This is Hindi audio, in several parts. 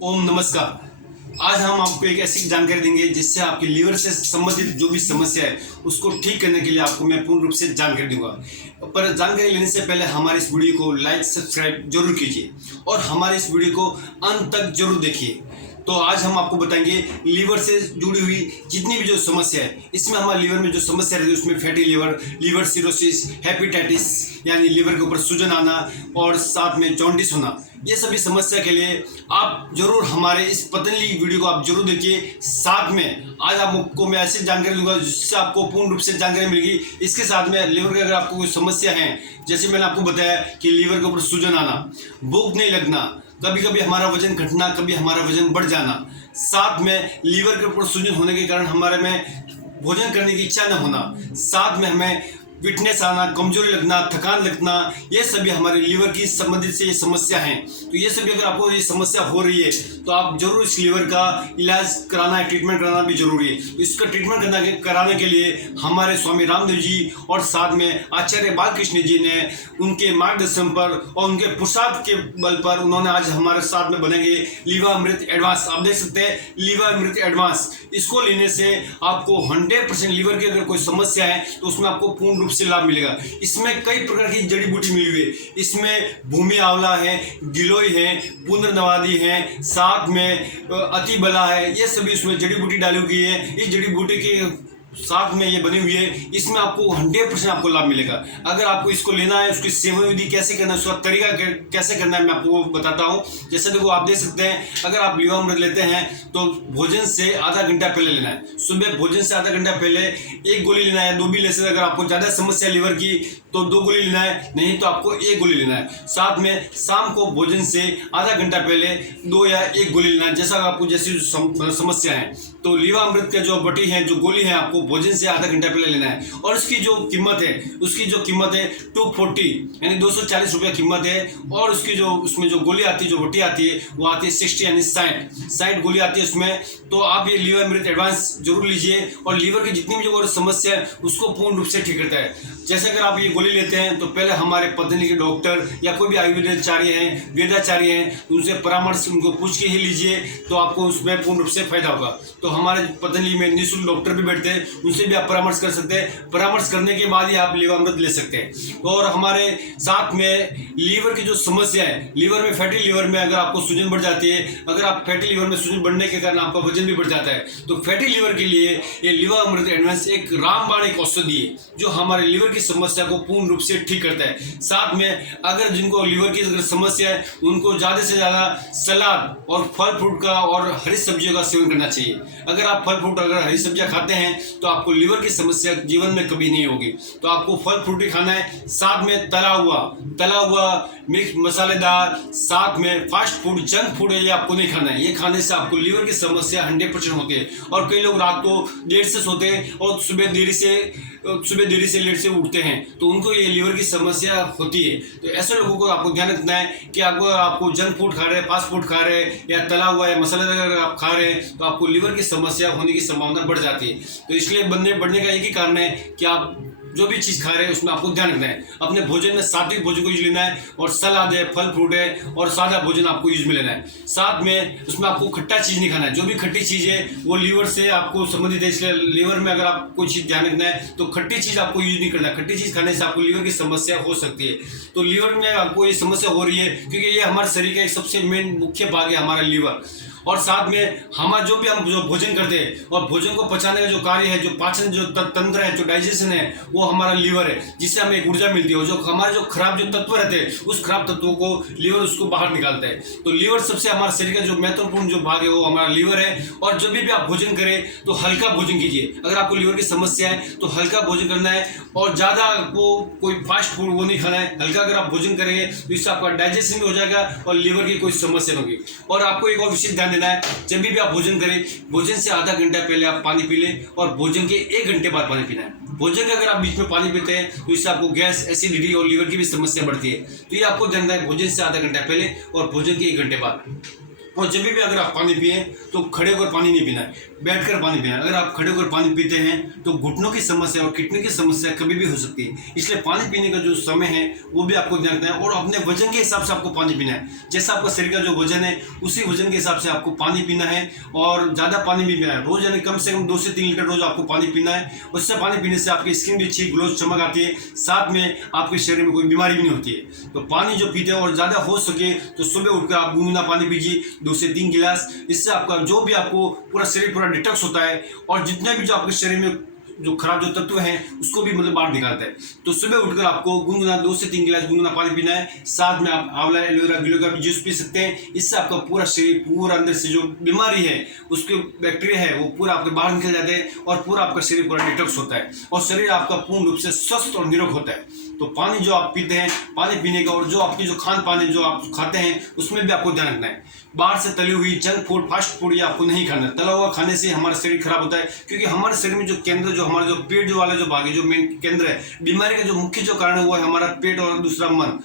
ओम नमस्कार। आज हम आपको एक ऐसी जानकारी देंगे जिससे आपके लीवर से संबंधित जो भी समस्या है उसको ठीक करने के लिए आपको मैं पूर्ण रूप से जानकारी दूंगा। पर जानकारी लेने से पहले हमारे इस वीडियो को लाइक सब्सक्राइब जरूर कीजिए और हमारे इस वीडियो को अंत तक जरूर देखिए। तो आज हम आपको बताएंगे लीवर से जुड़ी हुई जितनी भी जो समस्या है, इसमें हमारे लीवर में जो समस्या रहती है उसमें fatty liver, liver cirrhosis, hepatitis यानी लीवर के ऊपर सूजन आना और साथ में जॉन्डिस होना, ये सभी समस्या के लिए आप जरूर हमारे इस पतंजलि वीडियो को आप जरूर देखिए। साथ में आज आपको मैं ऐसी जानकारी दूंगा जिससे आपको पूर्ण रूप से जानकारी मिलेगी। इसके साथ में लीवर की अगर आपको कोई समस्या है, जैसे मैंने आपको बताया कि लीवर के ऊपर सूजन आना, भूख नहीं लगना, कभी कभी हमारा वजन घटना, कभी हमारा वजन बढ़ जाना, साथ में लीवर के ऊपर सूजन होने के कारण हमारे में भोजन करने की इच्छा न होना, साथ में हमें वीकनेस आना, कमजोरी लगना, थकान लगना, ये सभी हमारे लीवर की संबंधित से ये समस्या हैं। तो ये सभी अगर आपको ये समस्या हो रही है तो आप जरूर इस लीवर का इलाज कराना है, ट्रीटमेंट कराना भी जरूरी है। तो इसका ट्रीटमेंट कराने के लिए हमारे स्वामी रामदेव जी और साथ में आचार्य बालकृष्ण जी ने उनके मार्गदर्शन पर और उनके पुरुषार्थ के बल पर उन्होंने आज हमारे साथ में बनेंगे लीवामृत एडवांस। आप देख सकते हैं लीवामृत एडवांस, इसको लेने से आपको 100% लीवर की अगर कोई समस्या है तो उसमें आपको पूर्ण रूप से लाभ मिलेगा। इसमें कई प्रकार की जड़ी बूटी मिली हुई है। इसमें भूमि आंवला है, गिलोय है, पुनर्नवादी है, साथ में अतिबला है, ये सभी इसमें जड़ी बूटी डाली हुई है। इस जड़ी बूटी के साथ में ये बनी हुई है, इसमें आपको 100% आपको लाभ मिलेगा। अगर आपको इसको लेना है, उसकी सेवन विधि कैसे करना है, उसका तरीका कैसे करना है, मैं आपको बताता हूँ। जैसे देखो, आप देख सकते हैं, अगर आप लीवामृत लेते हैं तो भोजन से आधा घंटा पहले लेना है। सुबह भोजन से आधा घंटा पहले एक गोली लेना है, 2 भी ले सकते हैं। अगर आपको ज़्यादा समस्या लीवर की तो 2 गोली लेना है, नहीं तो आपको 1 गोली लेना है। साथ में शाम को भोजन से आधा घंटा पहले 2 या 1 गोली लेना है, जैसा आपको जैसी समस्या है। तो लीवामृत का जो बटी है, जो गोली है, आपको भोजन से आधा घंटा पहले लेना है। और उसकी जो कीमत है, 240 यानी 240 रुपये कीमत है। और उसकी जो उसमें जो गोली आती है, जो बटी आती है, वो आती है 60 यानी 60 गोली आती है उसमें। तो आप ये लीवामृत एडवांस जरूर लीजिए और लीवर की जितनी भी जो समस्या है उसको पूर्ण रूप से ठीक करता है। जैसे अगर आप ये गोली लेते हैं तो पहले हमारे पतंजलि के डॉक्टर या कोई भी आयुर्वेदाचार्य हैं, वेदाचार्य हैं, उनसे परामर्श उनको पूछ के ही लीजिए, तो आपको उसमें पूर्ण रूप से फायदा होगा। तो हमारे पतंजलि में निःशुल्क डॉक्टर भी बैठते हैं, उनसे भी आप परामर्श कर सकते हैं। परामर्श करने के बाद ही आप लीवामृत ले सकते हैं। और हमारे साथ में लीवर की जो समस्या है, लीवर में फैटी लीवर में अगर आपको सूजन बढ़ जाती है, अगर आप फैटी लीवर में सूजन बढ़ने के कारण आपका वजन भी बढ़ जाता है, तो फैटी लीवर के लिए ये लीवामृत एडवांस एक रामबाण एक औषधि है जो हमारे लीवर की समस्या को पूर्ण रूप से ठीक करता है। साथ में अगर जिनको लीवर की अगर समस्या है उनको ज़्यादा से ज़्यादा सलाद और फल फ्रूट का और हरी सब्जियों का सेवन करना चाहिए। अगर आप फल फ्रूट अगर हरी सब्जियां खाते हैं तो आपको लीवर की समस्या जीवन में कभी नहीं होगी। तो आपको फल फ्रूट ही खाना है, साथ में तला हुआ मिक्स मसालेदार, साथ में फास्ट फूड, जंक फूड है, ये आपको नहीं खाना है। ये खाने से आपको लीवर की समस्या 100% होती है। और कई लोग रात को देर से सोते हैं और सुबह देरी से लेट से उठते हैं, तो उनको ये लीवर की समस्या होती है। तो ऐसे लोगों को आपको ध्यान रखना है कि आपको जंक फूड खा रहे हैं, फास्ट फूड खा रहे हैं या तला हुआ है मसालेदार अगर आप खा रहे हैं तो आपको लीवर की समस्या होने की संभावना बढ़ जाती है। तो इसलिए बढ़ने का एक ही कारण है कि आप जो भी चीज़ खा रहे हैं उसमें आपको ध्यान रखना है। अपने भोजन में सात्विक भोजन को यूज लेना है और सलाद है, फल फ्रूट है और सादा भोजन आपको यूज में लेना है। साथ में उसमें आपको खट्टा चीज़ नहीं खाना है। जो भी खट्टी चीज़ है वो लीवर से आपको संबंधित है, इसलिए लीवर में अगर आप कोई चीज़ ध्यान रखना है तो खट्टी चीज़ आपको यूज नहीं करना है। खट्टी चीज़ खाने से आपको लीवर की समस्या हो सकती है। तो लीवर में आपको ये समस्या हो रही है क्योंकि ये हमारे शरीर का एक सबसे मेन मुख्य भाग है हमारा लीवर। और साथ में हमारा हम जो भोजन करते हैं और भोजन को पचाने का जो कार्य है, जो पाचन जो तंत्र है, जो डाइजेशन है, वो हमारा लीवर है, जिससे हमें एक ऊर्जा मिलती है। जो हमारे जो खराब जो तत्व रहते हैं उस खराब तत्वों को लीवर उसको बाहर निकालता है। तो लीवर सबसे हमारे शरीर का जो महत्वपूर्ण जो भाग है वो हमारा लीवर है। और जब भी आप भोजन करें तो हल्का भोजन कीजिए। अगर आपको लीवर की समस्या है तो हल्का भोजन करना है और ज़्यादा आपको कोई फास्ट फूड वो नहीं खाना है। हल्का अगर आप भोजन करेंगे तो इससे आपका डाइजेशन भी हो जाएगा और लीवर की कोई समस्या नहीं होगी। और आपको एक और विशेष ध्यान देना है, जब भी आप भोजन करें, भोजन से आधा घंटा पहले आप पानी पी लें और भोजन के 1 घंटे बाद पानी पीना है। भोजन के अगर आप बीच में पानी पीते हैं तो इससे आपको गैस, एसिडिटी और लीवर की भी समस्या बढ़ती है। तो ये आपको ध्यान रखना है, भोजन से आधा घंटा पहले और भोजन के 1 घंटे बाद। और जब भी अगर आप पानी पिए तो खड़े होकर पानी नहीं पीना है, बैठकर पानी पीना है। अगर आप खड़े होकर पानी पीते हैं तो घुटनों की समस्या और किडनी की समस्या कभी भी हो सकती है। इसलिए पानी पीने का जो समय है वो भी आपको ध्यान रखना है और अपने वजन के हिसाब से आपको पानी पीना है। जैसा आपका शरीर का जो वजन है उसी वजन के हिसाब से आपको पानी पीना है और ज़्यादा पानी भी पीना है। रोज यानी कम से कम 2 से 3 लीटर रोज आपको पानी पीना है। उससे पानी पीने से आपकी स्किन भी अच्छी ग्लो चमक आती है, साथ में आपके शरीर में कोई बीमारी भी नहीं होती है। तो पानी जो पीते हैं और ज़्यादा हो सके तो सुबह उठकर आप गुनगुना पानी पीजिए 2 से 3 गिलास। इससे आपका जो भी आपको पूरा शरीर पूरा डिटॉक्स होता है और जितने भी जो आपके शरीर में जो खराब जो तत्व हैं उसको भी मतलब बाहर निकालता है। तो सुबह उठकर आपको गुनगुना 2 से 3 गिलास गुनगुना पानी पीना है। साथ में आप आंवला, एलोवेरा, गिलोय का भी जूस पी सकते हैं। इससे आपका पूरा शरीर, पूरा अंदर से जो बीमारी है उसके बैक्टीरिया है वो पूरा आपके बाहर निकल जाते हैं और पूरा आपका शरीर पूरा डिटॉक्स होता है और शरीर आपका पूर्ण रूप से स्वस्थ और निरोग होता है। तो पानी जो आप पीते हैं, पानी पीने का और जो आपकी जो खान पान है जो आप खाते हैं उसमें भी आपको ध्यान रखना है। बाहर से तली हुई जंक फूड, फास्ट फूड ये आपको नहीं खाना है। तला हुआ खाने से हमारा शरीर खराब होता है, क्योंकि हमारे शरीर में जो केंद्र, जो हमारा जो पेट जो वाला जो भाग है, जो मेन केंद्र है, बीमारी का जो मुख्य जो कारण है वो है हमारा पेट और दूसरा मन।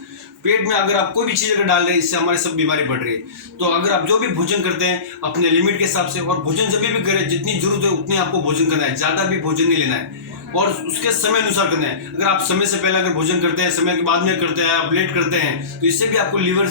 पेट में अगर आप कोई भी चीज़ अगर डाल रहे हैं इससे हमारे सब बीमारी बढ़ रही है। तो अगर आप जो भी भोजन करते हैं अपने लिमिट के हिसाब से, और भोजन जब भी करें जितनी जरूरत है उतनी आपको भोजन करना है, ज़्यादा भी भोजन नहीं लेना है और उसके समय अनुसार करना है। अगर आप समय से पहले अगर भोजन करते हैं, समय के बाद में करते हैं, आप लेट करते हैं तो इससे भी आपको लीवर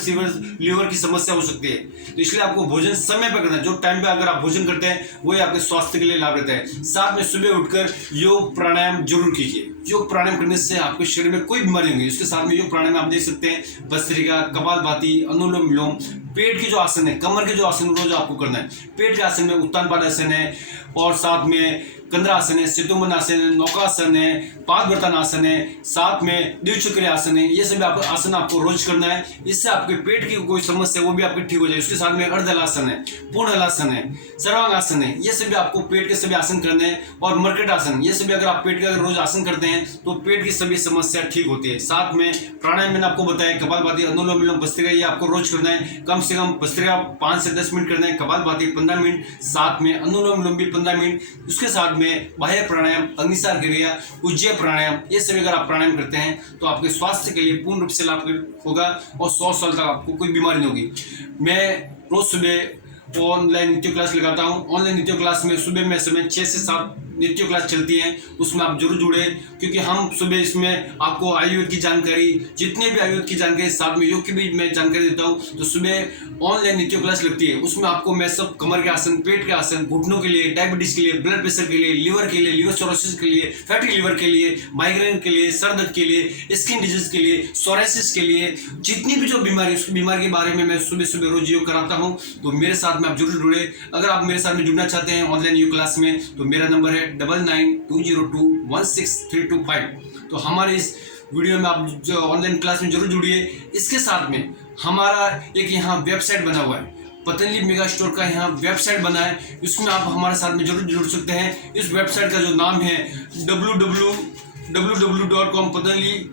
की समस्या हो सकती है। तो इसलिए आपको भोजन समय पर करना है। जो टाइम पे अगर आप भोजन करते हैं वही आपके स्वास्थ्य के लिए लाभ रहता है। साथ में सुबह उठकर योग प्राणायाम जरूर कीजिए। योग प्राणायाम करने से आपके शरीर में कोई बीमारी नहीं होगी। उसके साथ में योग प्राणायाम आप देख सकते हैं भस्त्रिका, कपालभाति, अनुलोम विलोम, पेट की जो आसन है, कमर के जो आसन रोज आपको करना है। पेट के आसन में उत्तान पाद आसन है और साथ में कंद्रासन है, सेतुबंध आसन है, नौकासन है, पादवर्तन आसन है, साथ में द्विचक्र आसन है। ये सभी आसन आपको रोज करना है। इससे आपके पेट की कोई समस्या वो भी आपकी ठीक हो जाए। उसके साथ में अर्धहलासन है, पूर्ण हलासन है, सर्वांगासन है। ये सभी आपको पेट के सभी आसन करने हैं और मर्कट आसन, ये सभी अगर आप पेट का अगर रोज आसन करते हैं तो पेट की सभी समस्या ठीक होती है। साथ में प्राणायाम मैंने आपको बताया, कपालभाति, अनुलोम विलोम, भस्त्रिका ये आपको रोज करना है। कम से कम भस्त्रिका 5 से 10 मिनट करना है, कपालभाति 15 मिनट, साथ में अनुलोम विलोम भी 15 मिनट। उसके साथ में बाह्य प्राणायाम, अग्निसार क्रिया, उज्जय प्राणायाम, ये सभी अगर आप प्राणायाम करते हैं तो आपके स्वास्थ्य के लिए पूर्ण रूप से लाभ होगा और 100 साल तक आपको कोई बीमारी नहीं होगी। मैं रोज सुबह ऑनलाइन नृत्य क्लास लगाता हूँ। ऑनलाइन नृत्य क्लास में सुबह में समय 6 से 7 नृत्य क्लास चलती है, उसमें आप जरूर जुड़े, क्योंकि हम सुबह इसमें आपको आयुर्वेद की जानकारी, जितने भी आयुर्वेद की जानकारी, साथ में योग की भी मैं जानकारी देता हूँ। तो सुबह ऑनलाइन नृत्य क्लास लगती है, उसमें आपको मैं सब कमर के आसन, पेट के आसन, घुटनों के लिए, डायबिटीज के लिए, ब्लड प्रेशर के लिए, लिवर के लिए, लिवर सिरोसिस के लिए, फैटी लिवर के लिए, माइग्रेन के लिए, सर दर्द के लिए, स्किन डिजीज के लिए, सोराइसिस के लिए, जितनी भी जो बीमारी उस बीमारी के बारे में मैं सुबह सुबह रोज योग कराता हूँ। तो मेरे साथ में आप जरूर जुड़े। अगर आप मेरे साथ में जुड़ना चाहते हैं ऑनलाइन योग क्लास में तो मेरा नंबर है 9920216325। तो हमारे इस वीडियो में आप जो ऑनलाइन क्लास में जरूर जुड़िए। इसके साथ में हमारा एक यहाँ वेबसाइट बना हुआ है, पतंजलि मेगा स्टोर का यहाँ वेबसाइट बना है, इसमें आप हमारे साथ में जरूर जुड़ सकते हैं। इस वेबसाइट का जो नाम है www.patanjali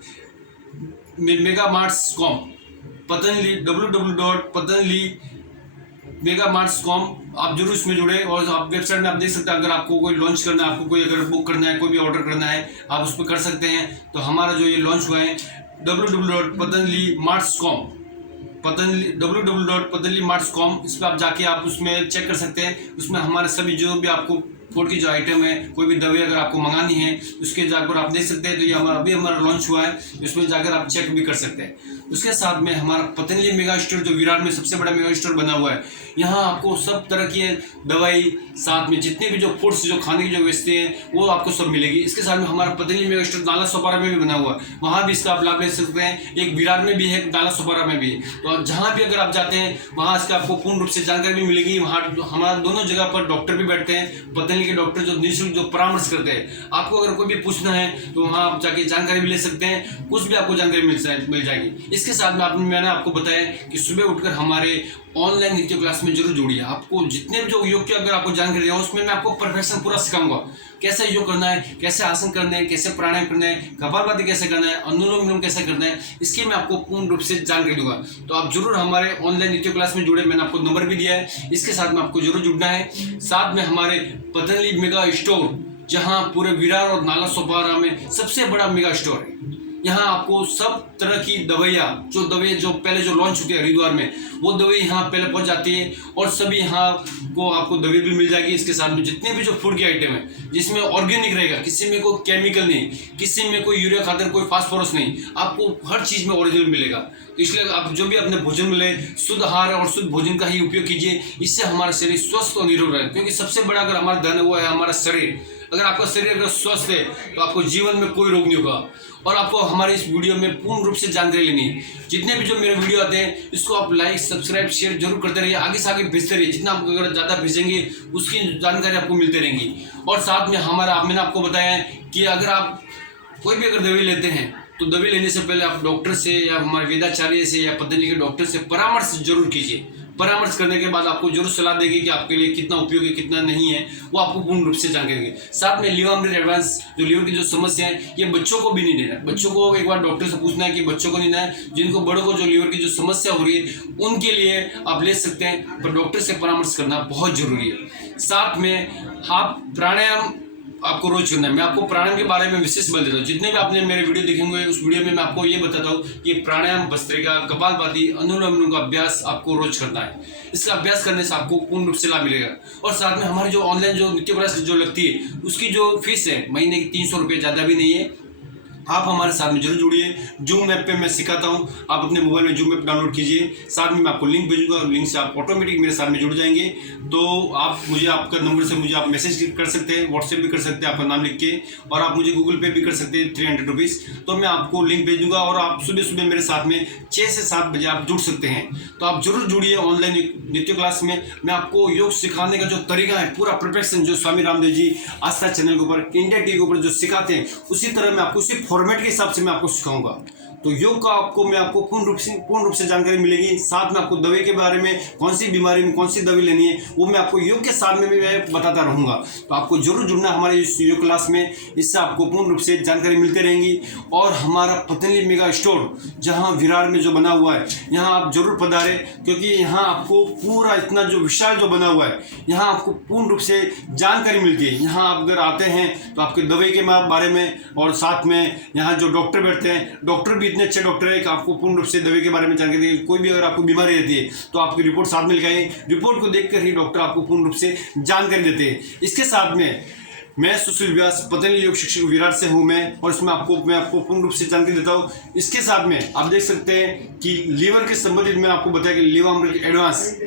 megamarts.com, पतंजलि www.patanjali-megamarts.com। आप जरूर इसमें जुड़े और आप वेबसाइट में आप देख सकते हैं। अगर आपको कोई लॉन्च करना है, आपको कोई अगर बुक करना है, कोई भी ऑर्डर करना है, आप उस पर कर सकते हैं। तो हमारा जो ये लॉन्च हुआ है www.patanjali-marts.com, www.patanjali-marts.com, इस पर आप जाके आप उसमें चेक कर सकते हैं। उसमें हमारे सभी जो भी आपको फूड की जो आइटम है, कोई भी दवाई अगर आपको मंगानी है उसके जाकर आप देख सकते हैं। तो ये हमारा लॉन्च हुआ है, इसमें जाकर आप चेक भी कर सकते हैं। उसके साथ में हमारा पतंजलि मेगा स्टोर जो विरार में सबसे बड़ा मेगा स्टोर बना हुआ है, यहाँ आपको सब तरह की दवाई, साथ में जितने भी जो फूड्स, जो खाने की जो वस्तुएं हैं वो आपको सब मिलेगी। इसके साथ में हमारा पतंजलि मेगा स्टोर नाला सोपारा में भी बना हुआ है, वहाँ भी इसका आप लाभ ले सकते हैं। एक विरार में भी है, नाला सोपारा में भी है। तो जहाँ भी अगर आप जाते हैं वहाँ इसका आपको पूर्ण रूप से जानकारी भी मिलेगी। वहाँ हमारा दोनों जगह पर डॉक्टर भी बैठते हैं, पतंजलि के डॉक्टर जो निःशुल्क जो परामर्श करते हैं। आपको अगर कोई भी पूछना है तो वहाँ आप जाके जानकारी भी ले सकते हैं, कुछ भी आपको जानकारी मिल जाएगी। इसके साथ में मैंने आपको बताया कि सुबह उठकर हमारे ऑनलाइन नृत्य क्लास में जरूर जुड़िए। आपको जितने भी जो योग की अगर आपको जानकारी है उसमें मैं आपको परफेक्शन पूरा सिखाऊंगा, कैसे योग करना है, कैसे आसन करने हैं, कैसे प्राणायाम करना है, कपालभाति कैसे करना है, अनुलोम विलोम कैसे करना है, इसकी मैं आपको पूर्ण रूप से जानकारी दूंगा। तो आप जरूर हमारे ऑनलाइन नृत्य क्लास में जुड़े, मैंने आपको नंबर भी दिया है, इसके साथ में आपको जरूर जुड़ना है। साथ में हमारे पतंजलि मेगा स्टोर, जहाँ पूरे विरार और नाला सोपारा में सबसे बड़ा मेगा स्टोर है, यहाँ आपको सब तरह की दवाइयाँ जो पहले जो लॉन्च हुई है हरिद्वार में, वो दवाई यहाँ पहले पहुँच जाती है और सभी यहाँ को आपको दवाई भी मिल जाएगी। इसके साथ में जितने भी जो फूड के आइटम है जिसमें ऑर्गेनिक रहेगा, किसी में कोई केमिकल नहीं, किसी में कोई यूरिया खातर, कोई फास्फोरस नहीं, आपको हर चीज़ में ओरिजिनल मिलेगा। तो इसलिए आप जो भी अपने भोजन मिले, शुद्ध आहार और शुद्ध भोजन का ही उपयोग कीजिए। इससे हमारा शरीर स्वस्थ और निरोग रहे, क्योंकि सबसे बड़ा अगर हमारा धन है वो है हमारा शरीर। अगर आपका शरीर अगर स्वस्थ है तो आपको जीवन में कोई रोग नहीं होगा। और आपको हमारे इस वीडियो में पूर्ण रूप से जानकारी लेनी है। जितने भी जो मेरे वीडियो आते हैं इसको आप लाइक, सब्सक्राइब, शेयर जरूर करते रहिए, आगे से आगे भेजते रहिए। जितना आप अगर ज़्यादा भेजेंगे उसकी जानकारी आपको मिलती रहेंगी। और साथ में मैंने आपको बताया है कि अगर आप कोई भी अगर दवाई लेते हैं तो दवाई लेने से पहले आप डॉक्टर से या हमारे वेदाचार्य से या पतंजलि के डॉक्टर से परामर्श जरूर कीजिए। परामर्श करने के बाद आपको जरूर सलाह देगी कि आपके लिए कितना उपयोगी कितना नहीं है, वो आपको पूर्ण रूप से जानकारी देंगे। साथ में लीवामृत एडवांस, जो लीवर की जो समस्या है, ये बच्चों को भी नहीं देना है। बच्चों को एक बार डॉक्टर से पूछना है कि बच्चों को नहीं देना है। जिनको बड़ों को जो लीवर की जो समस्या हो रही है उनके लिए आप ले सकते हैं, पर डॉक्टर से परामर्श करना बहुत जरूरी है। साथ में आप प्राणायाम आपको रोज करना है। मैं आपको प्राणायाम के बारे में विशेष बल देता हूँ। जितने भी आपने मेरे वीडियो देखेंगे उस वीडियो में मैं आपको ये बताता हूँ कि प्राणायाम, भस्त्रिका, कपालभाति, अनुलोम विलोम का अभ्यास आपको रोज करना है। इसका अभ्यास करने से आपको पूर्ण रूप से लाभ मिलेगा। और साथ में हमारी जो ऑनलाइन जो नित्य प्रयास जो लगती है उसकी जो फीस है महीने की 300 रुपये, ज़्यादा भी नहीं है। आप हमारे साथ में जरूर जुड़िए। जूम ऐप पे मैं सिखाता हूँ, आप अपने मोबाइल में जूम ऐप डाउनलोड कीजिए। साथ में मैं आपको लिंक भेजूंगा और लिंक से आप ऑटोमेटिक मेरे साथ में जुड़ जाएंगे। तो आप मुझे आपका नंबर से मुझे आप मैसेज कर सकते हैं, व्हाट्सएप भी कर सकते हैं आपका नाम लिख के, और आप मुझे गूगल पे भी कर सकते हैं 300 रुपीज़। तो मैं आपको लिंक भेज दूंगा और आप सुबह सुबह मेरे साथ में 6 से 7 बजे आप जुड़ सकते हैं। तो आप जरूर जुड़िए ऑनलाइन नित्य क्लास में। मैं आपको योग सिखाने का जो तरीका है पूरा परफेक्शन, जो स्वामी रामदेव जी आस्था चैनल के ऊपर, इंडिया टीवी के ऊपर जो सिखाते हैं उसी तरह मैं आपको उसी फॉर्मेट के हिसाब से मैं आपको सिखाऊंगा। तो योग का मैं आपको पूर्ण रूप से जानकारी मिलेगी। साथ में आपको दवाई के बारे में, कौन सी बीमारी में कौन सी दवाई लेनी है, वो मैं आपको योग के साथ में भी मैं बताता रहूँगा। तो आपको जरूर जुड़ना हमारे इस योग क्लास में, इससे आपको पूर्ण रूप से जानकारी मिलती रहेंगी। और हमारा पतंजलि मेगा स्टोर जहाँ विरार में जो बना हुआ है, यहाँ आप जरूर पधारें, क्योंकि यहाँ आपको पूरा इतना जो विशाल जो बना हुआ है, यहाँ आपको पूर्ण रूप से जानकारी मिलती है। यहाँ आप अगर आते हैं तो आपके दवाई के बारे में, और साथ में यहाँ जो डॉक्टर बैठते हैं, डॉक्टर भी इतने अच्छे डॉक्टर है कि आपको पूर्ण रूप से दवाई के बारे में जानकारी देंगे। कोई भी अगर आपको बीमारी रहती है तो आपकी रिपोर्ट साथ में लिखाएं, रिपोर्ट को देखकर ही डॉक्टर आपको पूर्ण रूप से जानकारी देते हैं। इसके साथ में मैं सुशील व्यास, पतंजलि योग शिक्षक विराट से हूँ मैं, और इसमें मैं आपको पूर्ण रूप से जानकारी देता हूँ। इसके साथ में आप देख सकते हैं कि लीवर के संबंधित मैंने आपको बताया कि लीवामृत एडवांस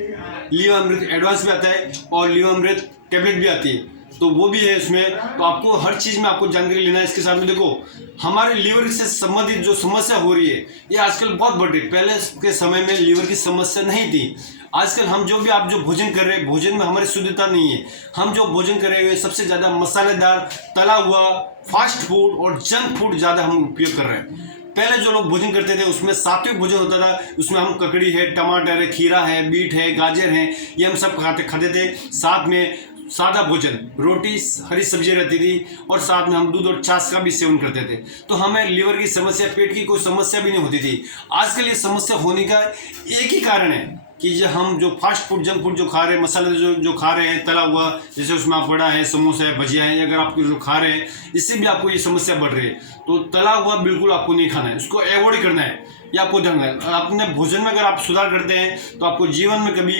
भी आता है और लीवामृत टैबलेट भी आती है, तो वो भी है इसमें। तो आपको हर चीज़ में आपको जानकारी लेना है। इसके साथ में देखो, हमारे लीवर से संबंधित जो समस्या हो रही है ये आजकल बहुत बढ़ रही है। पहले के समय में लीवर की समस्या नहीं थी। आजकल हम आप जो भोजन कर रहे हैं, भोजन में हमारी शुद्धता नहीं है। हम जो भोजन कर रहे हैं सबसे ज़्यादा मसालेदार, तला हुआ, फास्ट फूड और जंक फूड ज़्यादा हम उपयोग कर रहे हैं। पहले जो लोग भोजन करते थे उसमें सात्विक भोजन होता था, उसमें हम ककड़ी है, टमाटर है, खीरा है, बीट है, गाजर है, ये हम सब खाते थे। साथ में सादा भोजन, रोटी, हरी सब्जी रहती थी, और साथ में हम दूध और छाछ का भी सेवन करते थे। तो हमें लीवर की समस्या, पेट की कोई समस्या भी नहीं होती थी। आजकल ये समस्या होने का एक ही कारण है कि हम जो फास्ट फूड, जंक फूड जो खा रहे हैं, मसाले जो खा रहे हैं, तला हुआ, जैसे उसमें आप वड़ा है, समोसा है, भजिया है, अगर आप जो खा रहे हैं इससे भी आपको ये समस्या बढ़ रही है। तो तला हुआ बिल्कुल आपको नहीं खाना है, उसको अवॉइड करना है, ये आपको ध्यान रखना है। अपने भोजन में अगर आप सुधार करते हैं तो आपको जीवन में कभी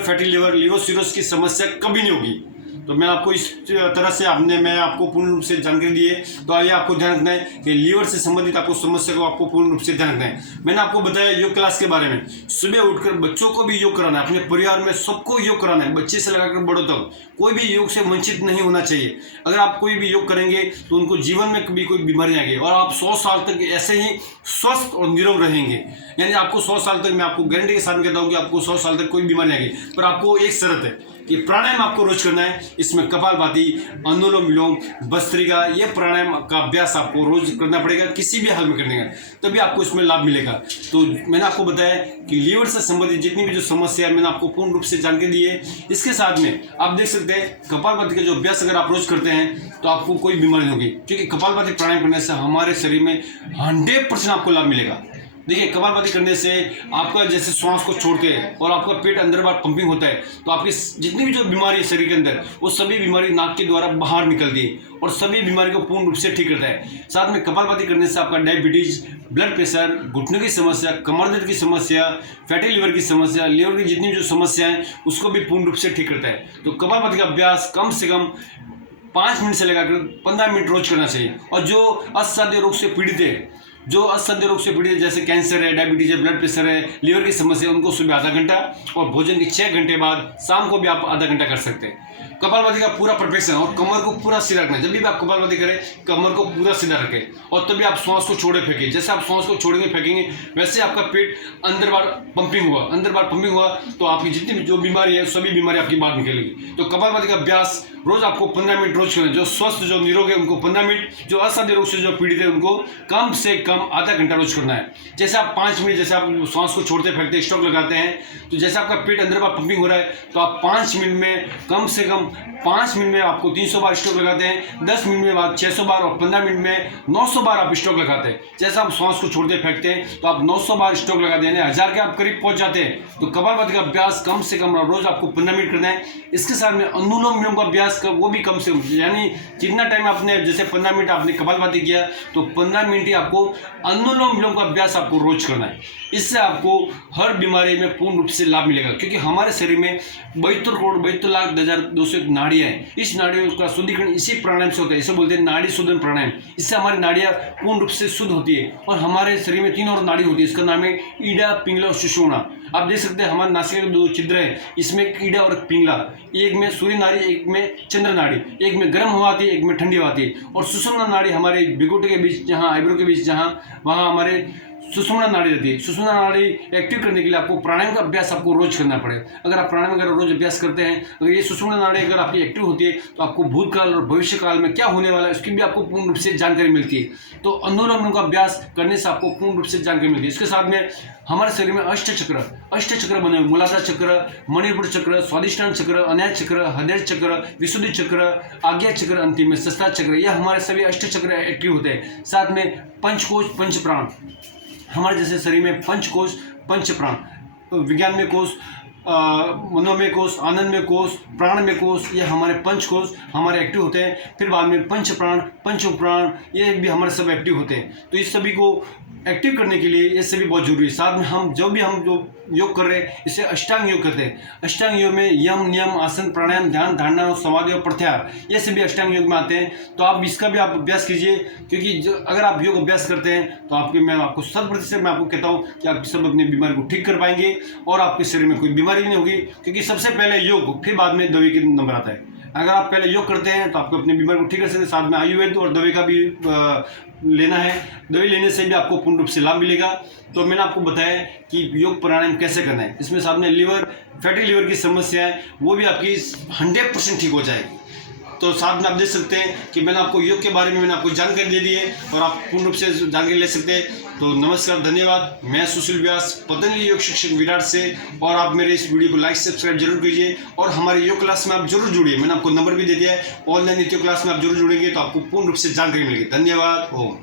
फैटी लिवर सिरोसिस की समस्या कभी नहीं होगी। तो मैं आपको इस तरह से मैं आपको पूर्ण रूप से जानकारी दी है। तो आइए आपको ध्यान रखना है कि लीवर से संबंधित आपको समस्या को आपको पूर्ण रूप से ध्यान रखना है। मैंने आपको बताया योग क्लास के बारे में। सुबह उठकर बच्चों को भी योग कराना है, अपने परिवार में सबको योग कराना है, बच्चे से लगाकर बड़ों तक। कोई भी योग से वंचित नहीं होना चाहिए। अगर आप कोई भी योग करेंगे तो उनको जीवन में कभी कोई बीमारी नहीं आएगी, और आप 100 साल तक ऐसे ही स्वस्थ और निरोग रहेंगे। यानी आपको 100 साल तक, मैं आपको गारंटी के साथ कहता हूँ कि आपको 100 साल तक कोई बीमारी नहीं आएगी। पर आपको एक शर्त है कि प्राणायाम आपको रोज करना है। इसमें कपालभाति, अनुलोम विलोम, भस्त्रिका, ये प्राणायाम का अभ्यास आपको रोज करना पड़ेगा, किसी भी हाल में करने का, तभी आपको इसमें लाभ मिलेगा। तो मैंने आपको बताया कि लीवर से संबंधित जितनी भी जो समस्या है मैंने आपको पूर्ण रूप से जानकारी दी है। इसके साथ में आप देख सकते हैं कपालभाति का जो अभ्यास अगर आप रोज करते हैं तो आपको कोई बीमारी नहीं होगी, क्योंकि कपालभाति प्राणायाम करने से हमारे शरीर में 100% आपको लाभ मिलेगा। देखिए कपालभाति करने से आपका जैसे श्वास को छोड़ते हैं और आपका पेट अंदर बाहर पंपिंग होता है, तो आपकी जितनी भी जो बीमारी है शरीर के अंदर, वो सभी बीमारी नाक के द्वारा बाहर निकलती है और सभी बीमारी को पूर्ण रूप से ठीक करता है। साथ में कपालभाति करने से आपका डायबिटीज, ब्लड प्रेशर, घुटनों की समस्या, कमर दर्द की समस्या, फैटी लिवर की समस्या, लिवर की जितनी भी जो समस्या है उसको भी पूर्ण रूप से ठीक करता है। तो कपालभाति का अभ्यास कम से कम 5 मिनट से लगाकर 15 मिनट रोज करना चाहिए। और जो असाध्य रोग से पीड़ित है, जो असाध्य रोग से पीड़ित जैसे कैंसर है, डायबिटीज है, ब्लड प्रेशर है, लिवर की समस्या है, उनको सुबह आधा घंटा और भोजन के 6 घंटे बाद शाम को भी आप आधा घंटा कर सकते हैं। कपालभाति का पूरा परफेक्शन और कमर को पूरा सीधा रखना है। जब भी आप कपालभाति करें कमर को पूरा सीधा रखें और तभी आप श्वास को छोड़े फेंकें। जैसे आप श्वास को छोड़ेंगे फेंकेंगे वैसे आपका पेट अंदर बाहर पंपिंग हुआ तो आपकी जितनी भी जो बीमारी है सभी बीमारी आपकी बाहर निकलेगी। तो कपालभाति का अभ्यास रोज आपको 15 मिनट रोज करना है। जो स्वस्थ जो निरोग है उनको 15 मिनट, जो असाध्य रोग से जो पीड़ित है उनको कम से कम आधा घंटा रोज करना है। जैसे आप 5 मिनट, जैसे आप श्वास को छोड़ते फेंकते स्टॉक लगाते हैं, तो जैसे आपका पेट अंदर बाहर पंपिंग हो रहा है तो आप 5 मिनट में कम से कम 5 मिनट में आपको 300 बार स्ट्रोक लगाते हैं, 10 मिनट में बाद 600 बार और 15 मिनट में 900 बार आप स्ट्रोक लगाते हैं। जैसे आप श्वास को छोड़ते फेंकते हैं तो आप 900 बार स्ट्रोक लगाते हैं, 1000 के आप करीब पहुंच जाते हैं। तो कपालभाति का अभ्यास कम से कम रोज आपको 15 मिनट करना है। इसके साथ में अनुलोम विलोम का अभ्यास वो भी कम से कम, यानी जितना टाइम आपने जैसे 15 मिनट आपने कपालभाति किया तो 15 मिनट ही आपको अनुलोम विलोम का अभ्यास आपको रोज करना है। इससे आपको हर बीमारी में पूर्ण रूप से लाभ मिलेगा, क्योंकि हमारे शरीर में 72,72,201 नाड़ियां हैं। इस नाड़ियों का शुद्धिकरण इसी प्राणायाम से होता है, इसे बोलते हैं नाड़ी शोधन प्राणायाम। इससे हमारी नाड़ियां पूर्ण रूप से शुद्ध होती है और हमारे शरीर में 3 और नाड़ी होती है। इसका नाम है ईड़ा, पिंगला और सुषुम्ना। आप देख सकते हैं हमारे नासिका के 2 छिद्र हैं, इसमें एक ईड़ा और एक पिंगला, एक में सूर्य नाड़ी, एक में चंद्र नाड़ी, एक में गर्म हवा आती है, एक में ठंडी हवा आती है। और सुषुम्ना नाड़ी हमारे बिगोटे के बीच, जहाँ आईब्रो के बीच, वहाँ हमारे सुषुम्ना नाड़ी रहती है। सुषुम्ना नाड़ी एक्टिव करने के लिए आपको प्राणायाम का अभ्यास आपको रोज करना पड़ेगा। अगर आप प्राणायाम अगर रोज अभ्यास करते हैं, अगर ये सुषुम्ना नाड़ी अगर आपकी एक्टिव होती है तो आपको भूतकाल और भविष्य काल में क्या होने वाला है उसकी भी आपको पूर्ण रूप से जानकारी मिलती है। तो अनुलोम विलोम का अभ्यास करने से आपको पूर्ण रूप से जानकारी मिलती है। इसके साथ में हमारे शरीर में अष्ट चक्र बने हुए, मूलाधार चक्र, मणिपुर चक्र, स्वादिष्टान चक्र, अनाहत चक्र, हृदय चक्र, विशुद्धि चक्र, आज्ञा चक्र, अंतिम में सहस्त्रार चक्र, यह हमारे सभी अष्ट चक्र एक्टिव होते हैं। साथ में पंचकोश, पंच प्राण, हमारे जैसे शरीर में पंचकोश, पंच प्राण, विज्ञान में कोश, मनोमय कोश, आनंद में कोश, प्राण में कोश, ये हमारे पंच कोश हमारे एक्टिव होते हैं। फिर बाद में पंच प्राण, पंच प्राण, ये भी हमारे सब एक्टिव होते हैं। तो इस सभी को एक्टिव करने के लिए ये सभी बहुत जरूरी है। साथ में हम जो योग कर रहे हैं इसे अष्टांग योग करते हैं। अष्टांग योग में यम, नियम, आसन, प्राणायाम, ध्यान, धारणा, समाधि और प्रत्याहार, ये सभी अष्टांग योग में आते हैं। तो आप इसका भी आप अभ्यास कीजिए, क्योंकि अगर आप योग अभ्यास करते हैं तो मैं आपको 100% मैं आपको कहता हूँ कि आप सब अपनी बीमारी को ठीक कर पाएंगे और आपके शरीर में कोई बीमारी नहीं होगी। क्योंकि सबसे पहले योग, फिर बाद में दवाई के नंबर आता है। अगर आप पहले योग करते हैं तो आपको अपनी बीमारी को ठीक कर सकते हैं। साथ में आयुर्वेद और दवाई का भी लेना है, दवाई लेने से भी आपको पूर्ण रूप से लाभ मिलेगा। तो मैंने आपको बताया कि योग प्राणायाम कैसे करना है। इसमें साथ में लिवर, फैटी लिवर की समस्या है वो भी आपकी 100% ठीक हो जाएगी। तो साथ में आप देख सकते हैं कि मैंने आपको योग के बारे में मैंने आपको जानकारी दे दी है और आप पूर्ण रूप से जानकारी ले सकते हैं। तो नमस्कार, धन्यवाद। मैं सुशील व्यास, पतंजलि योग शिक्षक विराट से। और आप मेरे इस वीडियो को लाइक सब्सक्राइब जरूर कीजिए और हमारे योग क्लास में आप जरूर जुड़िए। मैंने आपको नंबर भी दे दिया है, ऑनलाइन योग क्लास में आप जरूर जुड़ेंगे तो आपको पूर्ण रूप से जानकारी मिलेगी। धन्यवाद। ओम।